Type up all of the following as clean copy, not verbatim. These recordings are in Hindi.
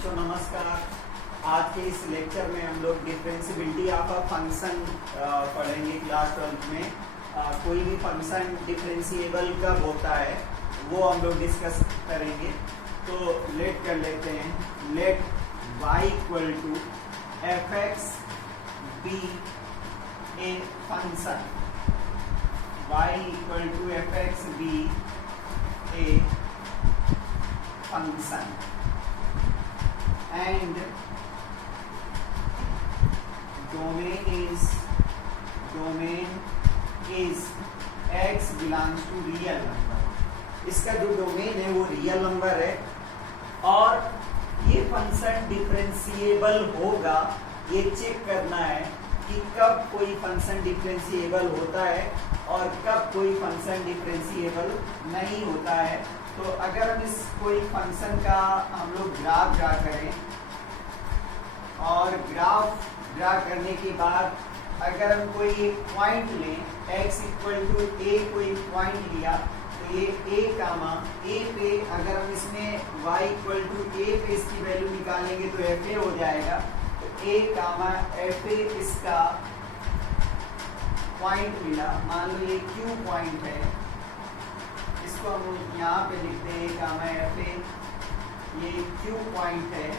बच्चों नमस्कार। आज के इस लेक्चर में हम लोग डिफरेंशिएबिलिटी ऑफ अ फंक्शन पढ़ेंगे। क्लास 12 में कोई भी फंक्शन डिफरेंशिएबल कब होता है वो हम लोग डिस्कस करेंगे। तो लेट कर लेते हैं। Let y equal to f x be a function, y equal to f x be a function and domain is x belongs to real number। इसका जो डोमेन है वो रियल नंबर है और ये फंक्शन डिफरेंशिएबल होगा। ये चेक करना है कि कब कोई फंक्शन डिफरेंशिएबल होता है और कब कोई फंक्शन डिफरेंशिएबल नहीं होता है। तो अगर हम इस कोई फंक्शन का हम लोग ग्राफ ड्रा करें और ग्राफ ड्रा करने के बाद अगर हम कोई एक पॉइंट लें, x इक्वल टू ए कोई पॉइंट लिया तो ये a कामा a पे अगर हम इसमें y इक्वल टू a पे इसकी वैल्यू निकालेंगे तो fa हो जाएगा। तो a कामा fa इसका पॉइंट मिला। मान लो ये q पॉइंट है, इसको हम यहाँ पे लिखते हैं कामा fa, ये q पॉइंट है।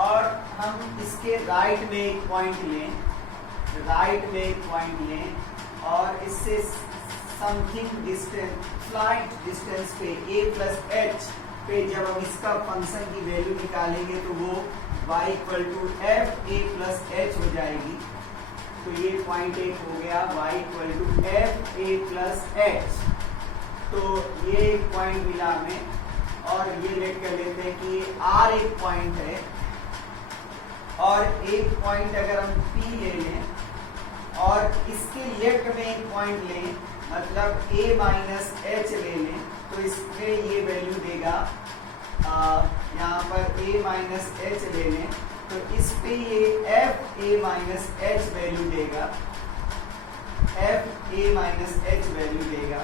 और हम इसके राइट में एक पॉइंट लें, और इससे समथिंग डिस्टेंस, स्लाइट डिस्टेंस पे a प्लस एच पे जब हम इसका फंक्शन की वैल्यू निकालेंगे तो वो y equal to f a plus h हो जाएगी। तो ये पॉइंट एक हो गया y equal to f a plus h. तो ये एक पॉइंट मिला हमें और ये लेट कर लेते हैं कि ये r एक पॉइंट है और एक पॉइंट अगर हम P ले लें और इसके लेफ्ट में एक पॉइंट लें, मतलब a माइनस एच ले लें, तो इसमें ये वैल्यू देगा। यहाँ पर a माइनस एच ले लें तो इस पे ये f a minus h value देगा, f a minus h value देगा।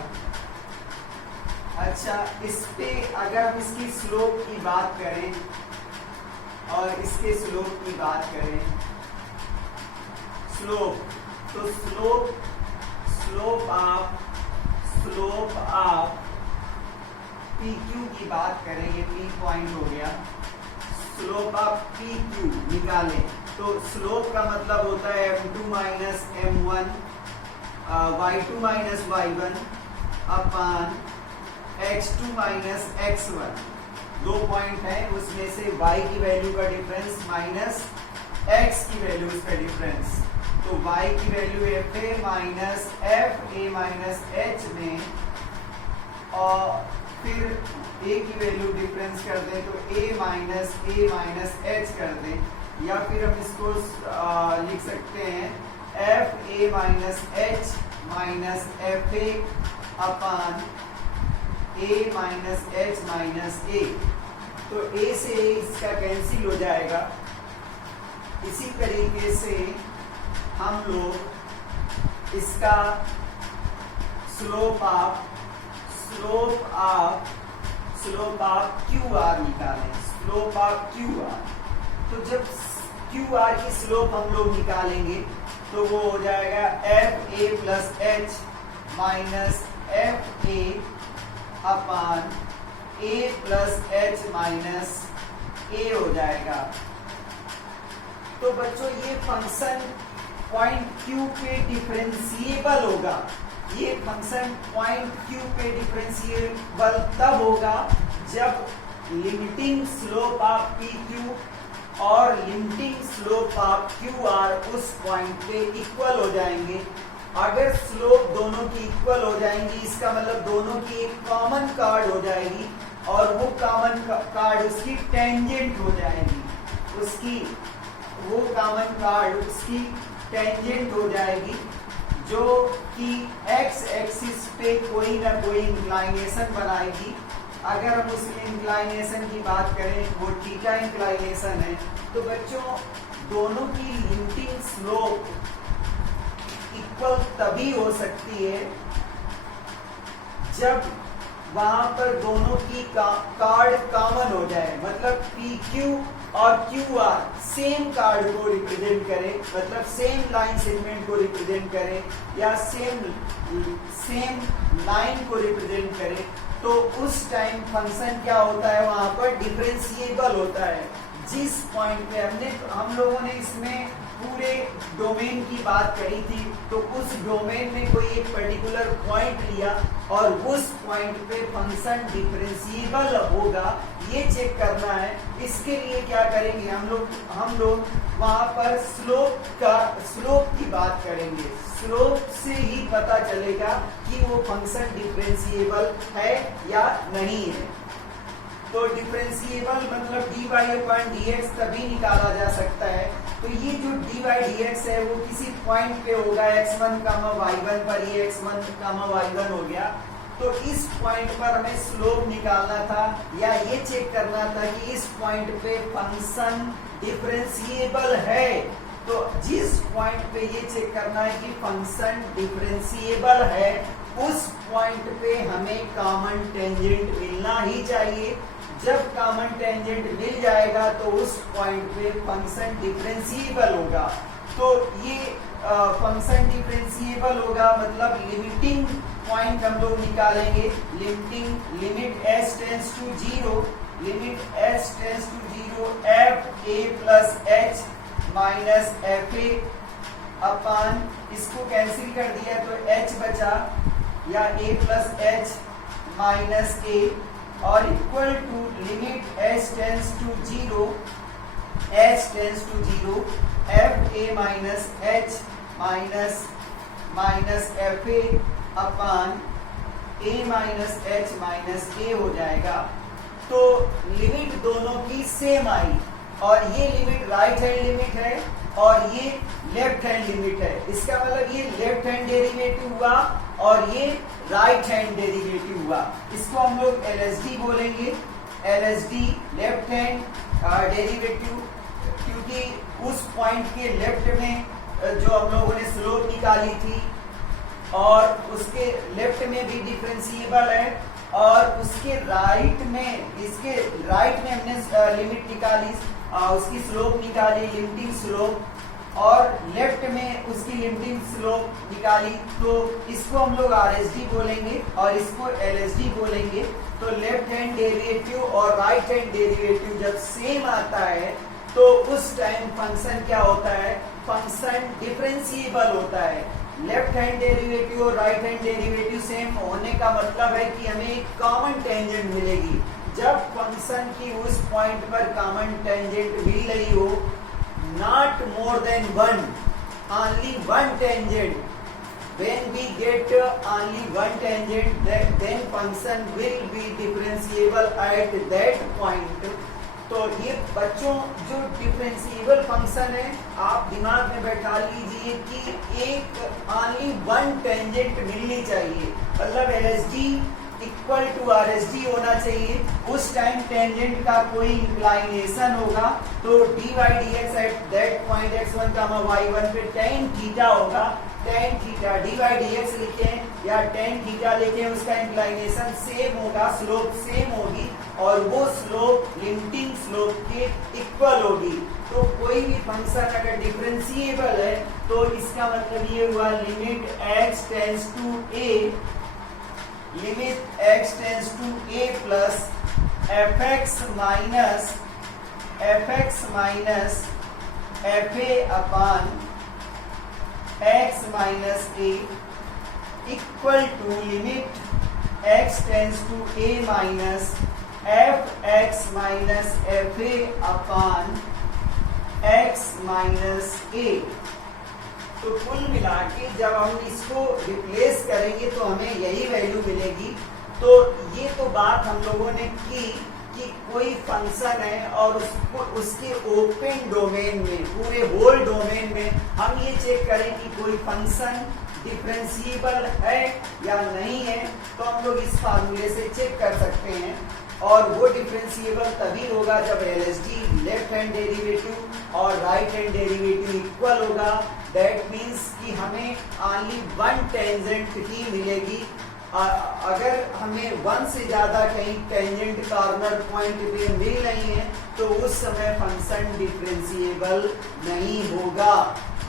अच्छा, इस पे अगर हम इसकी स्लोप की बात करें और इसके स्लोप की बात करें, स्लोप तो स्लोप ऑफ पी क्यू की बात करेंगे। पी पॉइंट हो गया, स्लोप ऑफ पी क्यू निकालें तो स्लोप का मतलब होता है m2 minus m1 y2 minus y1 अपान x2 माइनस x1। दो पॉइंट है, उसमें से y की वैल्यू का डिफरेंस माइनस x की वैल्यू इसका डिफरेंस। तो y की value fa minus f a minus H में और फिर a की वैल्यू डिफरेंस कर दें तो a माइनस एच कर दें, या फिर हम इसको लिख सकते हैं f a minus h minus f a upon a minus h minus a. तो a से इसका कैंसिल हो जाएगा। इसी तरीके से हम लोग इसका स्लोप ऑफ क्यू आर निकालें, स्लोप ऑफ क्यू आर। तो जब क्यू आर की स्लोप हम लोग निकालेंगे तो वो हो जाएगा f a plus h minus f a upon a plus h minus a हो जाएगा। तो बच्चों ये फंक्शन पॉइंट क्यू पे डिफरेंशिएबल होगा। ये फंक्शन पॉइंट क्यू पे डिफरेंशिएबल तब होगा जब limiting slope of P Q और limiting slope of Q R उस पॉइंट पे इक्वल हो जाएंगे। अगर स्लोप दोनों की इक्वल हो जाएंगी, इसका मतलब दोनों की एक कॉमन कार्ड हो जाएगी और वो कॉमन कार्ड उसकी टेंजेंट हो जाएगी, वो कॉमन कार्ड उसकी टेंजेंट हो जाएगी, जो कि x एक्सिस पे कोई ना कोई इंक्लाइनेशन बनाएगी। अगर हम उस इंक्लाइनेशन की बात करें वो थीटा इंक्लाइनेशन है। तो बच्चों दोनों की लिमिटिंग स्लोप इक्वल तभी हो सकती है जब वहां पर दोनों की कार्ड कॉमन हो जाए, मतलब पी क्यू और क्यू आर सेम कार्ड को रिप्रेजेंट करें, मतलब सेम लाइन सेगमेंट को रिप्रेजेंट करें या सेम लाइन को रिप्रेजेंट करें, तो उस टाइम फंक्शन क्या होता है, वहां पर डिफरेंशिएबल होता है। जिस पॉइंट पे हम लोगों ने इसमें पूरे डोमेन की बात करी थी, तो उस डोमेन में कोई एक पर्टिकुलर पॉइंट लिया और उस पॉइंट पे फंक्शन डिफरेंशिएबल होगा, ये चेक करना है। इसके लिए क्या करेंगे हम लोग वहां पर स्लोप की बात करेंगे। स्लोप से ही पता चलेगा कि वो फंक्शन डिफरेंशिएबल है या नहीं है। तो डिफरेंशिएबल मतलब dy अपॉन dx तभी निकाला जा सकता है। तो ये जो dy dx है वो किसी पॉइंट पे होगा x1, y1 पर, ये x1, y1 हो गया। तो इस पॉइंट पर हमें स्लोप निकालना था या ये चेक करना था कि इस पॉइंट पे फंक्शन डिफरेंशिएबल है। तो जिस पॉइंट पे ये चेक करना है कि फंक्शन डिफरेंशिएबल है, उस पॉइंट पे हमें कॉमन टेंजेंट मिलना ही चाहिए। जब कॉमन टेंजेंट मिल जाएगा तो उस पॉइंट पे फंक्शन डिफरेंशिएबल होगा। तो ये फंक्शन डिफरेंशिएबल होगा मतलब लिमिटिंग पॉइंट हम लोग निकालेंगे। Limit s tends to 0, limit s tends to 0 f a plus h minus f a upon, इसको कैंसिल कर दिया तो h बचा या a plus h minus a और equal to limit h tends to 0 f a minus h minus f a upon a minus h minus a हो जाएगा। तो लिमिट दोनों की सेम आई और ये लिमिट राइट हैंड लिमिट है और ये लेफ्ट हैंड लिमिट है। इसका मतलब ये लेफ्ट हैंड डेरिवेटिव हुआ और ये राइट हैंड डेरिवेटिव हुआ। इसको हम लोग LSD बोलेंगे। LSD लेफ्ट हैंड डेरिवेटिव, क्योंकि उस पॉइंट के लेफ्ट में जो हम लोगों ने स्लोप निकाली थी और उसके लेफ्ट में भी डिफरेंशिएबल है और उसके राइट में, इसके राइट में हमने लिमिट निकाली, उसकी स्लोप निकाली, लिमिटिंग स्लोप, और लेफ्ट में उसकी लिमिटिंग स्लोप निकाली। तो इसको हम लोग RSD बोलेंगे और इसको LSD बोलेंगे। तो लेफ्ट हैंड डेरिवेटिव और राइट हैंड डेरिवेटिव जब सेम आता है तो उस टाइम फंक्शन क्या होता है, फंक्शन डिफरेंशिएबल होता है। लेफ्ट हैंड डेरिवेटिव और राइट हैंड डेरिवेटिव सेम होने का मतलब है कि हमें एक कॉमन टेंजेंट मिलेगी। जब फंक्शन की उस पॉइंट पर कॉमन टेंजेंट मिल रही हो, not more than one, only one tangent. When we get only one tangent, then function will be differentiable at that point. तो ये बच्चों जो डिफरेंशिएबल फंक्शन है, आप दिमाग में बैठा लीजिए कि एक only one tangent मिलनी चाहिए, मतलब LSD इक्वल टू RSD होना चाहिए। उस टाइम टेंजेंट का कोई इंक्लाइनेशन होगा तो dy dx at that point x1, y1 पे tan थीटा होगा। tan थीटा dy dx लिखें या tan थीटा लिखें, उसका इंक्लाइनेशन सेम होगा, स्लोप सेम होगी और वो स्लोप लिमिटिंग स्लोप के इक्वल होगी। तो कोई भी फंक्शन अगर डिफरेंशिएबल है तो इसका मतलब ये हुआ limit x tends to a, limit x tends to a plus fx minus fa upon x minus a equal to limit x tends to a minus fx minus fa upon x minus a। तो कुल मिला के जब हम इसको रिप्लेस करेंगे तो हमें यही वैल्यू मिलेगी। तो ये तो बात हम लोगों ने की कि कोई फंक्शन है और उसको उसके ओपन डोमेन में, पूरे होल डोमेन में हम ये चेक करें कि कोई फंक्शन डिफरेंशिएबल है या नहीं है, तो हम लोग इस फार्मूले से चेक कर सकते हैं। और वो डिफरेंशिएबल तभी होगा जब LSD लेफ्ट हैंड डेरिवेटिव और राइट हैंड डेरिवेटिव इक्वल होगा। दैट मीन्स कि हमें ओनली वन टेंजेंट ही मिलेगी अगर हमें 1 से ज्यादा कहीं टेंजेंट कॉर्नर पॉइंट पे मिल रही है तो उस समय फंक्शन डिफरेंशिएबल नहीं होगा।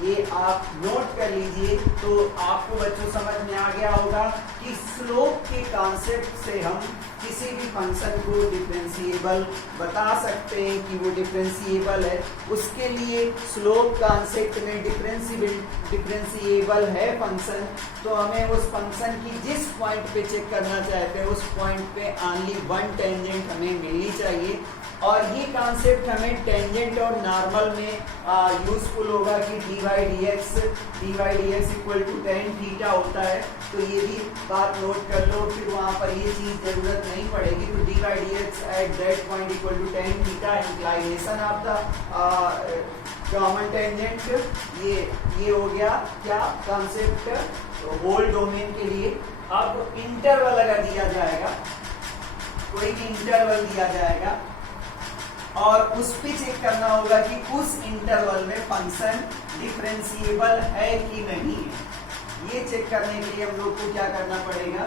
ये आप नोट कर लीजिए। तो आपको बच्चों समझ में आ गया होगा कि स्लोप के कॉन्सेप्ट से हम किसी भी फंक्शन को डिफरेंशिएबल बता सकते हैं कि वो डिफरेंशिएबल है। उसके लिए स्लोप कॉन्सेप्ट में डिफरेंशिएबल है फंक्शन, तो हमें उस फंक्शन की जिस पॉइंट पे चेक करना चाहते हैं उस पॉइंट पे ओनली 1 टेंजेंट हमें मिलनी चाहिए। और ये कॉन्सेप्ट हमें टेंजेंट और नॉर्मल में यूजफुल होगा कि dy dx equal to tan theta होता है। तो ये भी बात नोट कर लो, फिर वहां पर ये चीज जरूरत नहीं पड़ेगी। तो dy dx at that point equal to tan theta inclination of the common tangent. ये हो गया क्या कॉन्सेप्ट होल डोमेन के लिए। अब इंटरवल अगर दिया जाएगा, कोई भी इंटरवल दिया जाएगा और उस पे चेक करना होगा कि उस इंटरवल में फंक्शन डिफरेंशिएबल है कि नहीं है। ये चेक करने के लिए हम लोग को क्या करना पड़ेगा,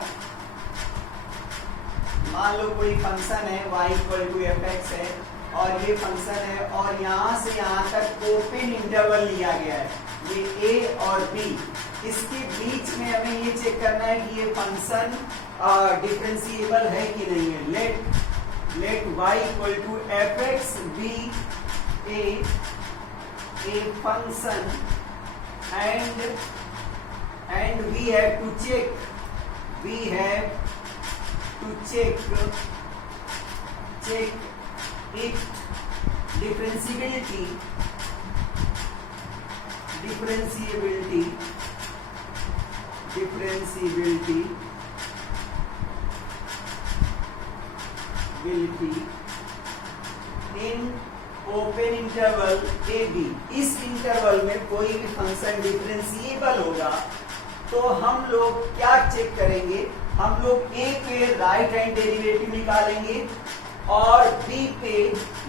मान लो कोई फंक्शन है y इक्वल टू fx है और ये फंक्शन है और यहां से यहां तक ओपन इंटरवल लिया गया है, ये a और b। इसके बीच में हमें ये चेक करना है कि ये फंक्शन डिफरेंशिएबल है कि नहीं है। let y equal to fx be a function and we have to check it differentiability in open interval a b. इस इंटरवल में कोई भी फंक्शन डिफरेंशिएबल होगा तो हम लोग क्या चेक करेंगे, हम लोग ए पे राइट हैंड डेरिवेटिव निकालेंगे और बी पे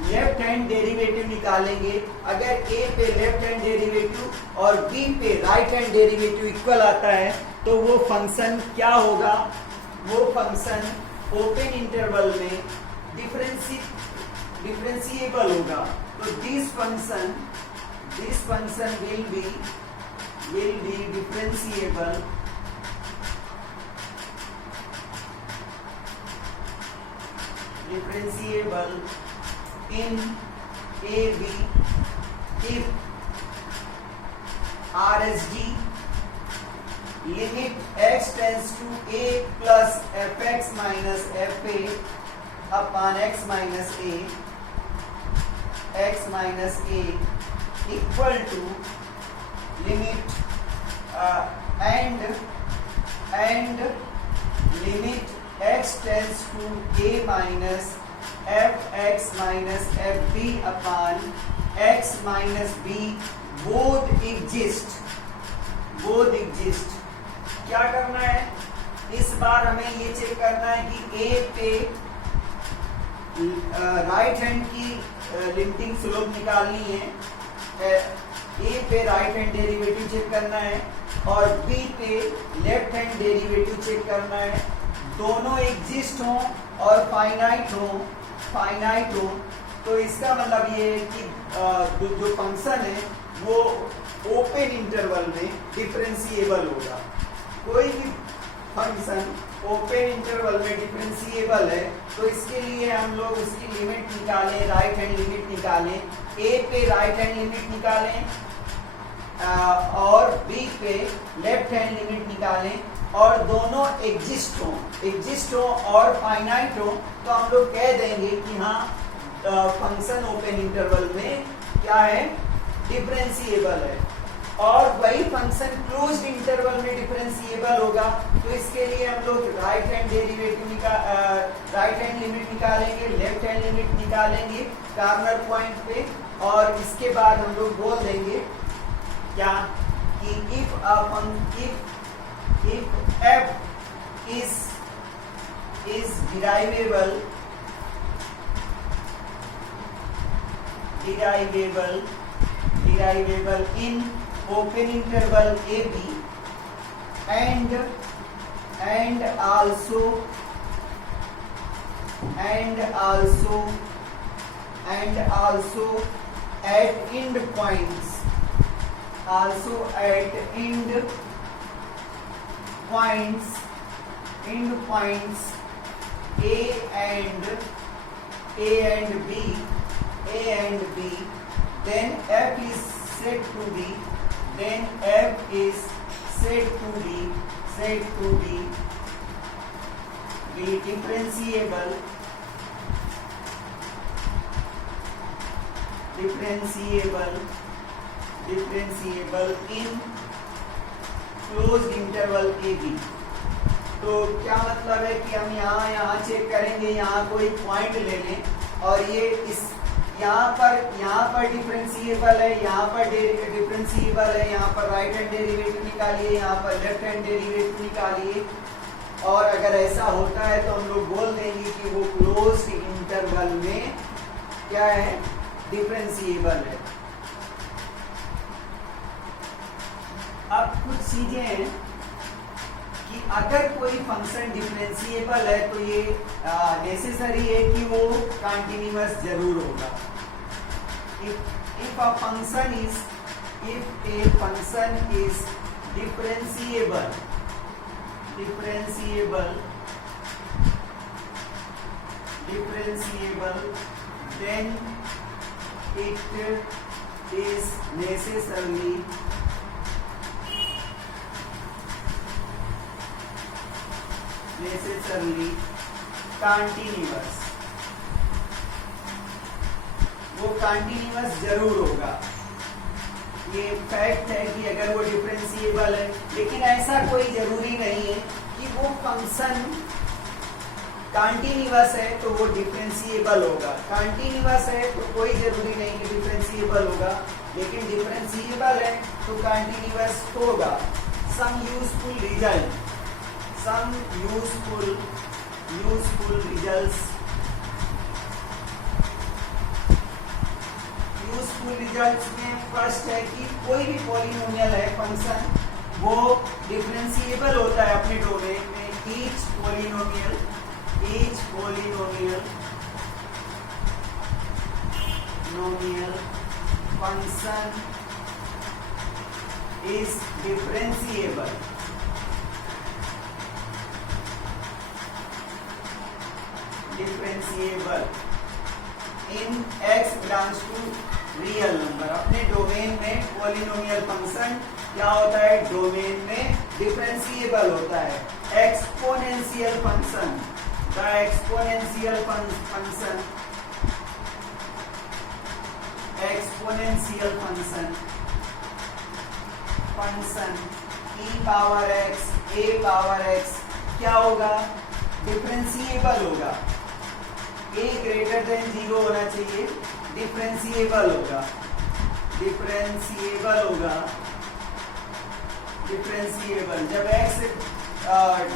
लेफ्ट हैंड डेरिवेटिव निकालेंगे। अगर ए पे लेफ्ट हैंड डेरिवेटिव और बी पे राइट हैंड डेरिवेटिव इक्वल आता है तो वो फंक्शन क्या होगा, वो फंक्शन ओपन इंटरवल में डिफरेंशिएबल होगा। तो this function will be differentiable in AB if RSG limit x tends to a plus fx minus fa upon x minus a equal to limit and limit x tends to a minus fx minus fb upon x minus b both exist। क्या करना है, इस बार हमें ये चेक करना है कि a पे राइट हैंड की लिमिटिंग स्लोप निकालनी है, ए पे राइट हैंड डेरिवेटिव चेक करना है और बी पे लेफ्ट हैंड डेरिवेटिव चेक करना है। दोनों एग्जिस्ट हों और फाइनाइट हो तो इसका मतलब ये है कि जो फंक्शन है वो ओपन इंटरवल में डिफरेंशिएबल होगा। कोई भी फंक्शन ओपन इंटरवल में डिफरेंशिएबल है तो इसके लिए हम लोग उसकी लिमिट निकालें, राइट हैंड लिमिट निकालें, ए पे राइट हैंड लिमिट निकालें और बी पे लेफ्ट हैंड लिमिट निकालें और दोनों एग्जिस्ट हो और फाइनाइट हो तो हम लोग कह देंगे कि हाँ फंक्शन ओपन इंटरवल में क्या है, डिफरेंशिएबल है। और वही फंक्शन क्लोज्ड इंटरवल में डिफरेंशिएबल होगा तो इसके लिए हम लोग राइट हैंड लिमिट निकालेंगे, लेफ्ट हैंड लिमिट निकालेंगे कॉर्नर पॉइंट पे और इसके बाद हम लोग बोल देंगे क्या कि if f is derivable in open interval AB and and also at end points, A and B, then F is said to be differentiable in closed interval AB। तो क्या मतलब है कि हम यहाँ चेक करेंगे, यहाँ कोई पॉइंट ले लें और ये इस यहाँ पर डिफरेंशिएबल है, यहाँ पर डिफरेंशिएबल है, यहाँ पर राइट हैंड डेरिवेटिव निकालिए, यहाँ पर लेफ्ट हैंड डेरिवेटिव निकालिए। और अगर ऐसा होता है तो हम लोग बोल देंगे कि वो क्लोज्ड इंटरवल में क्या है, डिफरेंशिएबल है। अब कुछ चीजें हैं कि अगर कोई फंक्शन डिफरेंशिएबल है तो ये नेसेसरी है कि वो कंटीन्यूअस जरूर होगा। if a function is differentiable then it is necessarily continuous, वो कंटिन्यूअस जरूर होगा। ये फैक्ट है कि अगर वो डिफरेंशिएबल है, लेकिन ऐसा कोई जरूरी नहीं है कि वो फंक्शन कंटिन्यूअस है तो वो डिफरेंशिएबल होगा। कंटिन्यूअस है तो कोई जरूरी नहीं कि डिफरेंशिएबल होगा, लेकिन डिफरेंशिएबल है तो कंटिन्यूअस होगा। सम यूजफुल रिजल्ट्स में फर्स्ट है कि कोई भी पॉलिनोमियल है फंक्शन, वो डिफरेंशिएबल होता है अपने डोमेन में। Each polynomial function is differentiable in x belongs to real number. अपने डोमेन में पॉलिनोमियल फंक्शन क्या होता है, डोमेन में डिफरेंशिएबल होता है। Exponential function e power x a power x क्या होगा, डिफरेंशिएबल होगा। a ग्रेटर देन 0 होना चाहिए, डिफरेंशिएबल होगा। जब x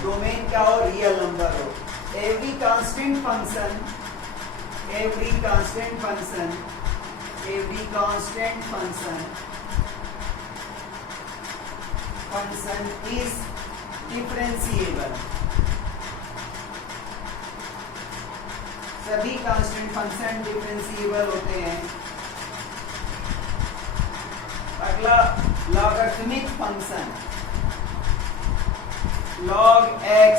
डोमेन क्या हो, रियल नंबर हो। Every constant function is differentiable. सभी कांस्टेंट फंक्शन डिफरेंशिएबल होते हैं। अगला लॉगरिथमिक फंक्शन, log x,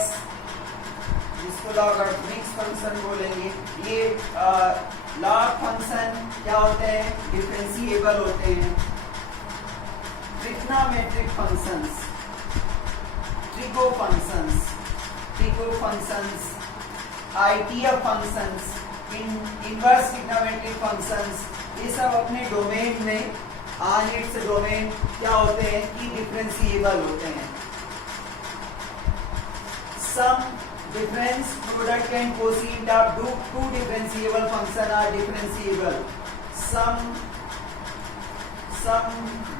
जिसको लॉगरिथमिक फंक्शन बोलेंगे। ये लॉग फंक्शन क्या होते हैं, डिफरेंशिएबल होते हैं। Trigonometric functions, trigo functions, ITF functions, inverse trigonometric functions, ये सब अपने डोमेन में ऑन इट्स डोमेन क्या होते हैं कि डिफरेंशिएबल होते हैं। सम difference product and quotient of two differentiable function are differentiable. Some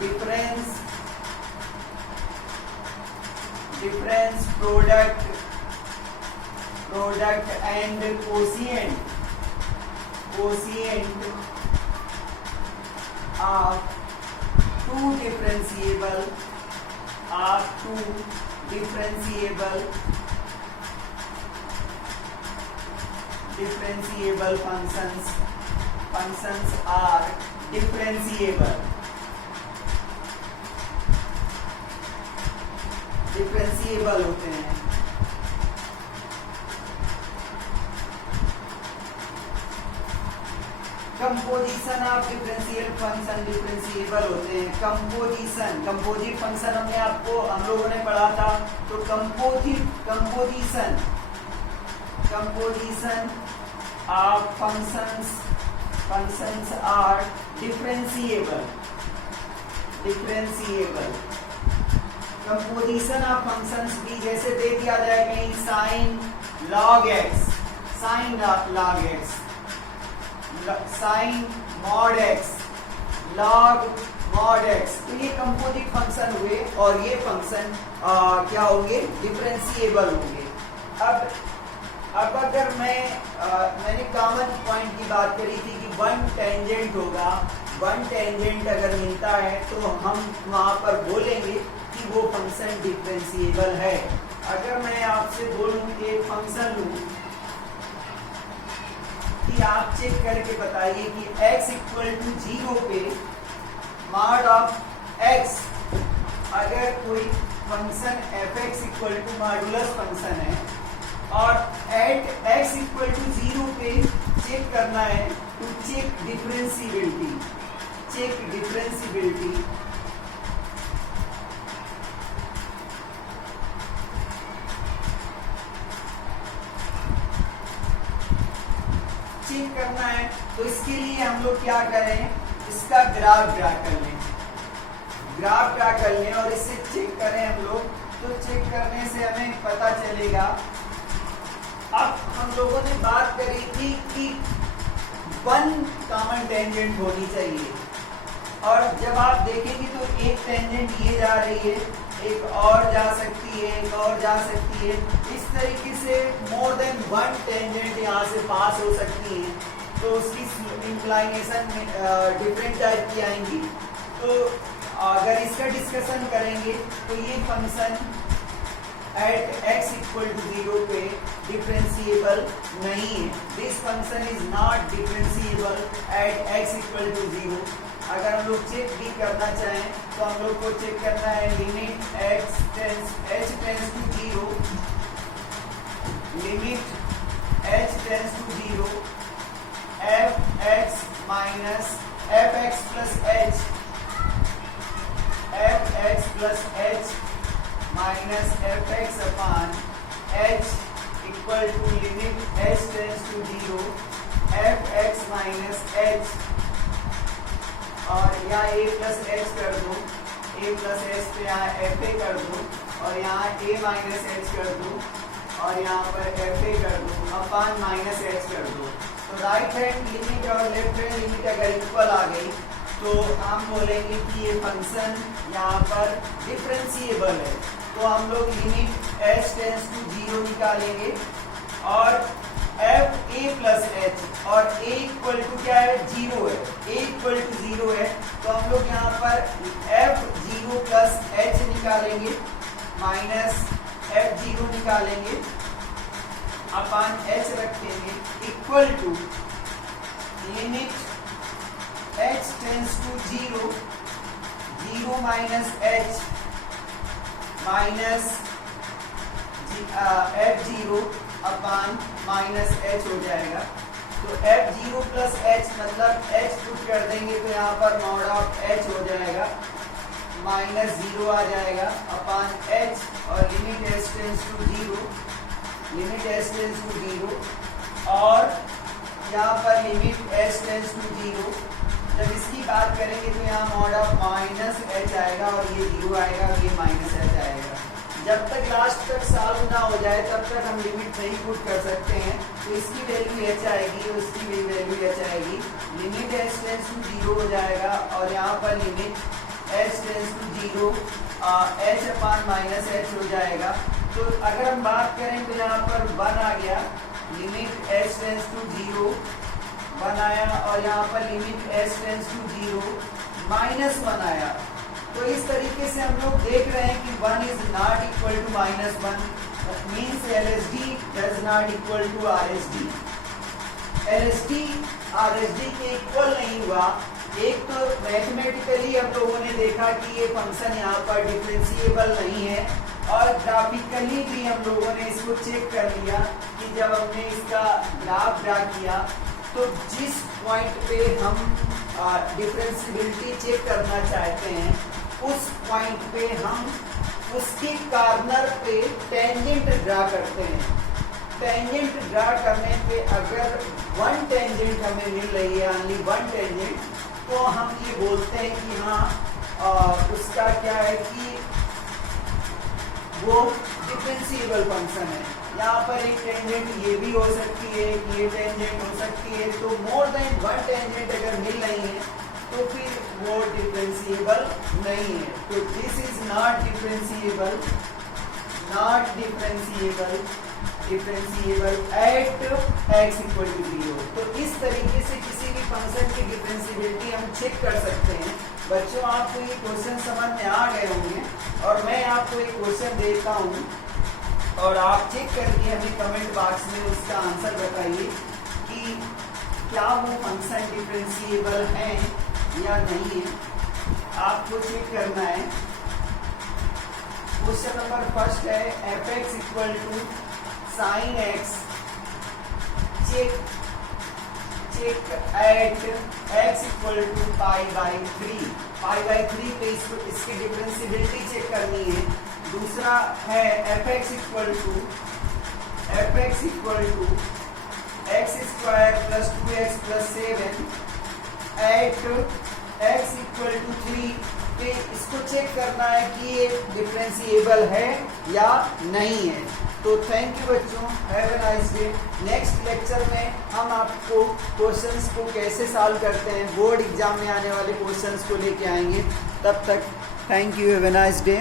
difference product and quotient of two differentiable differentiable functions are differentiable होते हैं। Composition of differential function differentiable होते हैं। कंपोजिट फंक्शन हम लोगों ने पढ़ा था। तो composition of functions are differentiable. Composition of functions भी जैसे दे दिया जाए कहीं sine log x, sine mod x, log mod x, तो ये कंपोजिट फंक्शन हुए और ये फंक्शन क्या होंगे? डिफरेंशिएबल होंगे। अब अगर मैंने कॉमन पॉइंट की बात करी थी कि वन टेंजेंट होगा, वन टेंजेंट अगर मिलता है तो हम वहां पर बोलेंगे कि वो फंक्शन डिफरेंशिएबल है। अगर मैं आपसे बोलूं कि एक फंक्शन लूं कि आप चेक करके बताइए कि x इक्वल टू 0 पे मॉड ऑफ x, अगर कोई function fx equal to modulus function है और एट x इक्वल टू 0 पे चेक करना है टू चेक डिफरेंशिएबिलिटी, चेक करना है तो इसके लिए हम लोग क्या करें? इसका ग्राफ ड्रा कर लें और इससे चेक करें हम लोग। तो चेक करने से हमें पता चलेगा। अब हम लोगों ने बात करी थी कि वन कॉमन टेंजेंट होनी चाहिए और जब आप देखेंगे तो एक टेंजेंट ये जा रही है, एक और जा सकती है, एक और जा सकती है। इस तरीके से मोर देन वन टेंजेंट यहाँ से पास हो सकती है। तो उसकी इंक्लाइनेशन डिफरेंट टाइप की आएंगी। तो अगर इसका डिस्कशन करेंगे तो ये function at x equal to 0 पे डिफरेंशिएबल नहीं है। This function is not differentiable at x equal to 0। अगर हम लोग चेक भी करना चाहें तो हम लोग को चेक करना है limit h tends to 0, limit h tends to 0 fx minus fx plus h minus fx upon h equal to limit h tends to 0 fx minus h, और यहाँ a प्लस h कर दो, a प्लस h पे यहाँ fa कर दो और यहाँ a माइनस h कर दो और यहाँ पर fa कर दो अपॉन माइनस h कर दो। तो राइट हैंड लिमिट और लेफ्ट हैंड लिमिट अगर इक्वल आ गई तो हम बोलेंगे कि ये फंक्शन यहाँ पर डिफरेंशिएबल है। तो हम लोग लिमिट h टेंस टू 0 निकालेंगे और f a प्लस h, और a इक्वल टू क्या है? 0 है। a इक्वल टू 0 है तो हम लोग यहाँ पर f 0 प्लस h निकालेंगे माइनस f 0 निकालेंगे अपॉन h रखेंगे equal to limit h tends to 0 minus h minus f0 upon minus h हो जाएगा। तो f0 प्लस h मतलब h पुट कर देंगे तो यहाँ पर मॉड ऑफ h हो जाएगा, माइनस 0 आ जाएगा अपॉन h और लिमिट h टेंस टू 0 और यहाँ पर लिमिट h टेंस टू 0। जब इसकी बात करेंगे तो यहाँ मॉड ऑफ माइनस h आएगा और ये 0 आएगा और ये माइनस h आएगा। जब तक लास्ट तक सॉल्व ना हो जाए तब तक हम लिमिट नहीं पुट कर सकते हैं। तो इसकी वैल्यू h आएगी और इसकी भी वैल्यू h आएगी। लिमिट h टेंस टू 0 हो जाएगा और यहाँ पर limit h tends to 0 h upon minus h हो जाएगा। तो अगर हम बात करें तो यहाँ पर 1 आ गया, लिमिट h टेंस टू 0 1 आया और यहाँ पर limit h tends to 0 minus 1 आया। तो इस तरीके से हम लोग देख रहे हैं कि 1 is not equal to -1 means LSD does not equal to RSD। LHD RHD के इक्वल नहीं हुआ। एक तो मैथमेटिकली हम लोगों ने देखा कि ये फंक्शन यहाँ पर डिफरेंशिएबल नहीं है, और ग्राफिकली भी हम लोगों ने इसको चेक कर लिया कि जब हमने इसका ग्राफ ड्रा किया तो जिस पॉइंट पे हम डिफरेंशिएबिलिटी चेक करना चाहते हैं उस पॉइंट पे हम उसके कॉर्नर पे टेंजेंट ड्रा करते हैं। टेंजेंट ड्रा करने पे अगर वन टेंजेंट हमें मिल रही है, ओनली वन टेंजेंट, तो हम ये बोलते हैं कि हाँ उसका क्या है कि वो डिफरेंशिएबल फंक्शन है। यहाँ पर एक टेंजेंट ये भी हो सकती है, ये टेंजेंट हो सकती है, तो मोर देन वन टेंजेंट अगर मिल रही है तो फिर वो डिफरेंशिएबल नहीं है। तो this is not differentiable, not differentiable, differentiable at x equal to 0। तो इस तरीके से किसी भी फंक्शन की डिफरेंशिएबिलिटी हम चेक कर सकते हैं। बच्चों आपको ये क्वेश्चन समझ में आ गए होंगे, और मैं आपको एक क्वेश्चन देता हूँ और आप चेक करके हमें कमेंट बॉक्स में उसका आंसर बताइए कि क्या वो फंक्शन डिफरेंशिएबल है या नहीं है। आपको चेक करना है। क्वेश्चन नंबर फर्स्ट है f(x) equal to sin x check at x equal to π/3। π/3 पे इसको इसकी डिफरेंशिएबिलिटी चेक करनी है। दूसरा है f(x) equal to x square plus 2x plus 7 at x equal to 3 पे इसको चेक करना है कि ये डिफरेंशिएबल है या नहीं है। तो थैंक यू बच्चों, have a nice day. Next lecture में हम आपको क्वेश्चंस को कैसे सॉल्व करते हैं, बोर्ड एग्जाम में आने वाले क्वेश्चंस को लेके आएंगे। तब तक thank you, have a nice day.